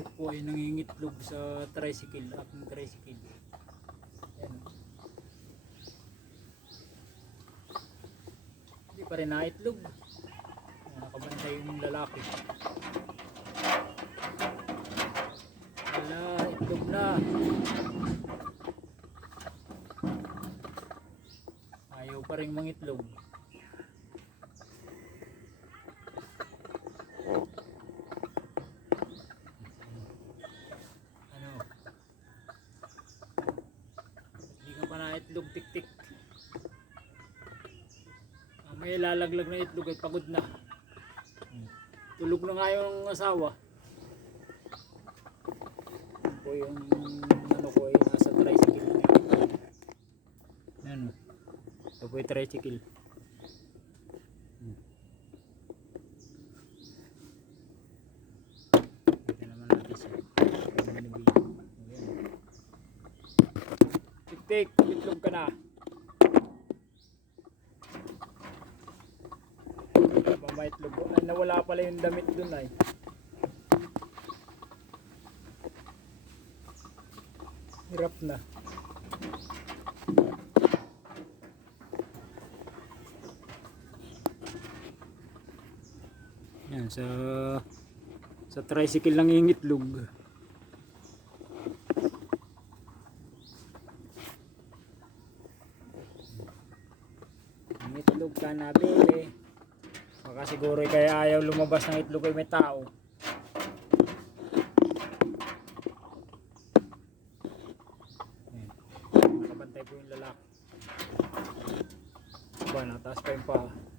ay nangingitlog sa tricycle, aking tricycle. Yan. Hindi pa rin naitlog. Ayan, Nakabantay yung lalaki. Wala, itlog na. Ayaw pa rin mangitlog. Ano? Hindi ka pa na itlog tik-tik. Ang may lalaglag na itlog ay pagod na. Tulog na nga yung asawa. Ako yung ano ko ay nasa tricycle yun. Ano? Ito po yung tricycle. Tik-tik, itlog ka na. Mamaitlog ko. Ay, nawala pala yung damit dun ay. Hirap na. Yan, sa sa tricycle lang yung itlog. Itlog ka na, bebe. Baka siguro kaya ayaw lumabas ng itlog ay may tao. Nakabantay po yung lalaki. Ba, nataas pa yung paa.